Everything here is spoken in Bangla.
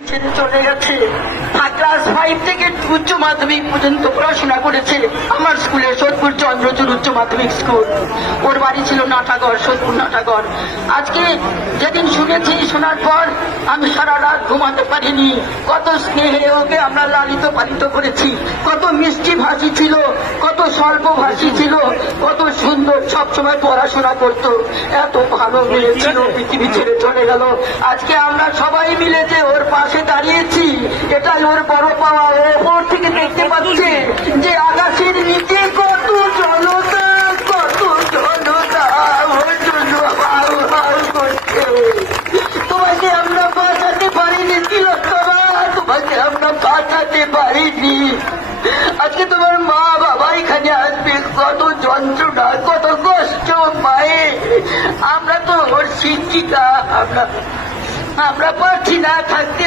ছেড়ে চলে গেছে। ক্লাস 5 থেকে উচ্চ মাধ্যমিক পর্যন্ত পড়াশোনা করেছে আমার স্কুলে, সোদপুর চন্দ্রচূড় উচ্চ মাধ্যমিক স্কুল। ওর বাড়ি ছিল নাটাগড়, সোদপুর নাটাগড়। আজকে যেদিন শুনেছি, শোনার পর আমি সারা রাত ঘুমাতে পারিনি। কত স্নেহে ওকে আমরা লালিত পালিত করেছি, কত মিষ্টি ভাষী ছিল, কত স্বল্প ভাষী ছিল, কত সুন্দর, সবসময় পড়াশোনা করতো, এত ভালো মেয়ে ছিল, পৃথিবী ছেড়ে চলে গেল। আজকে আমরা সবাই মিলে যে ওর পাশে দাঁড়িয়েছি, এটাই ওর বড় পাওয়া। ওপর থেকে দেখতে পাচ্ছে যে আকাশের নিচে কত জনতা, কত জনতা ওর জন্য হাউ হাউ করছে। তোমাকে আমরা বাঁচাতে পারিনি তিলোত্তমা, তোমাকে আমরা বাঁচাতে পারিনি। আজকে তোমার মা বাবা এখানে আসবে, কত যন্ত্রণা, কত কষ্ট মায়ের। আমরা তো ওর শিক্ষিকা, আমরা পারছি না থাকতে।